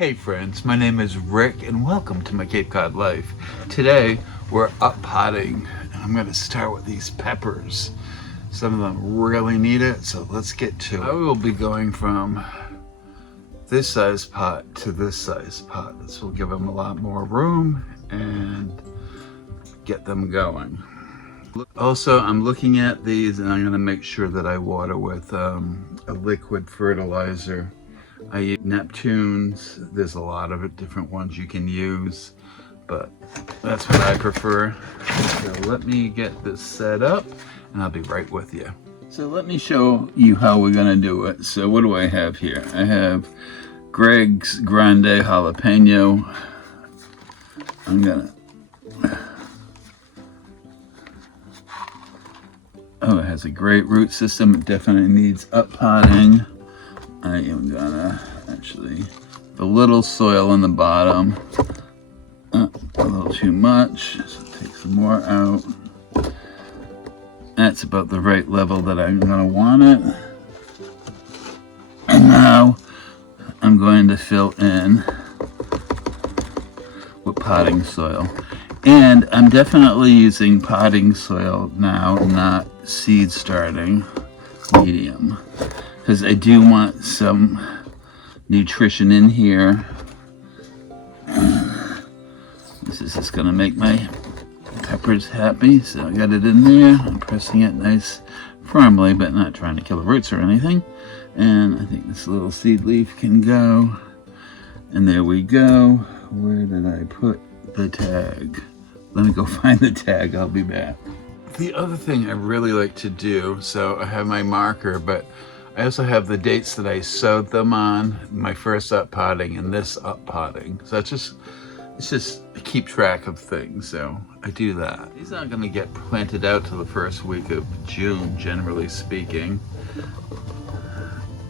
Hey friends, my name is Rick and welcome to my Cape Cod life. Today we're up potting. I'm going to start with these peppers. Some of them really need it, so let's get to it. I will be going from this size pot to this size pot. This will give them a lot more room and get them going. Also, I'm looking at these and I'm going to make sure that I water with a liquid fertilizer. I use Neptune's. There's a lot of different ones you can use, but that's what I prefer. So let me get this set up and I'll be right with you. So let me show you how we're gonna do it. So what do I have here? I have Greg's Grande Jalapeno. Oh, it has a great root system. It definitely needs up potting. I am gonna actually, the little soil in the bottom, a little too much, so take some more out. That's about the right level that I'm gonna want it. And now I'm going to fill in with potting soil. And I'm definitely using potting soil now, not seed starting medium, because I do want some nutrition in here. This is just gonna make my peppers happy, so I got it in there. I'm pressing it nice firmly, but not trying to kill the roots or anything. And I think this little seed leaf can go. And there we go. Where did I put the tag? Let me go find the tag, I'll be back. The other thing I really like to do, so I have my marker, but I also have the dates that I sowed them on, my first up potting and this up potting. So it's just keep track of things, so I do that. These aren't gonna get planted out till the first week of June, generally speaking,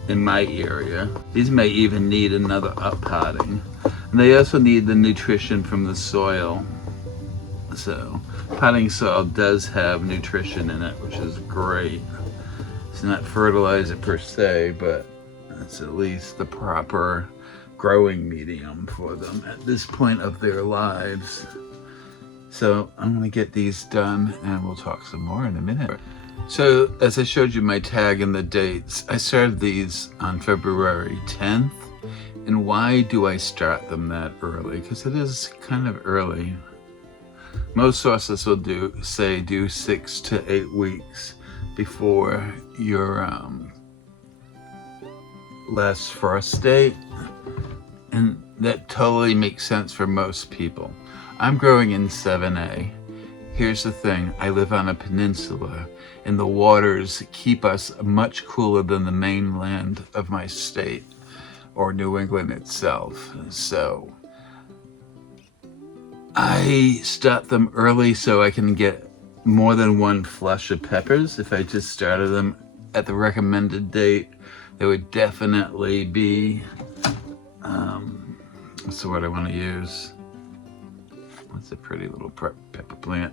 in my area. These may even need another up potting. And they also need the nutrition from the soil. So potting soil does have nutrition in it, which is great. It's not fertilizer per se, but it's at least the proper growing medium for them at this point of their lives. So I'm gonna get these done and we'll talk some more in a minute. So as I showed you my tag and the dates, I started these on February 10th. And why do I start them that early? Because it is kind of early. Most sources will do 6 to 8 weeks before your last frost date, and that totally makes sense for most people. I'm growing in 7A. Here's the thing, I live on a peninsula and the waters keep us much cooler than the mainland of my state or New England itself. So I start them early so I can get more than one flush of peppers. If I just started them at the recommended date, there would definitely be, what's the word I want to use? What's a pretty little pepper plant?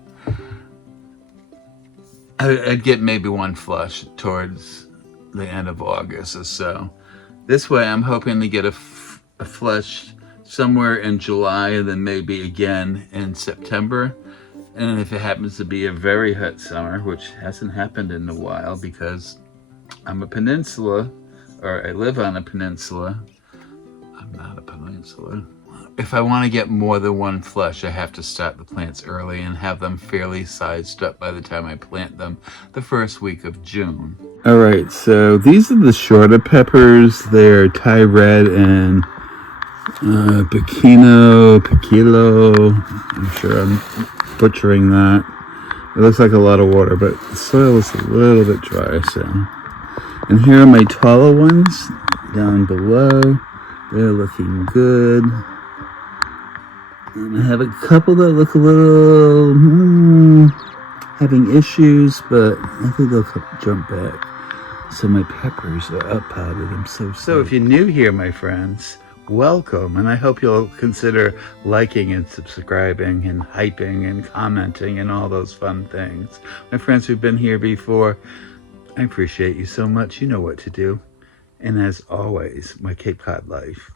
I'd get maybe one flush towards the end of August or so. This way I'm hoping to get a flush somewhere in July and then maybe again in September. And if it happens to be a very hot summer, which hasn't happened in a while because I'm a peninsula, or I live on a peninsula. I'm not a peninsula. If I want to get more than one flush, I have to start the plants early and have them fairly sized up by the time I plant them the first week of June. All right, so these are the shorter peppers. They're Thai red and Piquino. I'm sure I'm butchering that. It looks like a lot of water, but the soil is a little bit dry, so. And here are my taller ones down below. They're looking good. And I have a couple that look a little having issues, but I think they'll jump back. So my peppers are up potted. I'm so sorry. So if you're new here, my friends, welcome, and I hope you'll consider liking and subscribing and hyping and commenting and all those fun things. My friends who've been here before, I appreciate you so much. You know what to do. And as always, my Cape Cod life.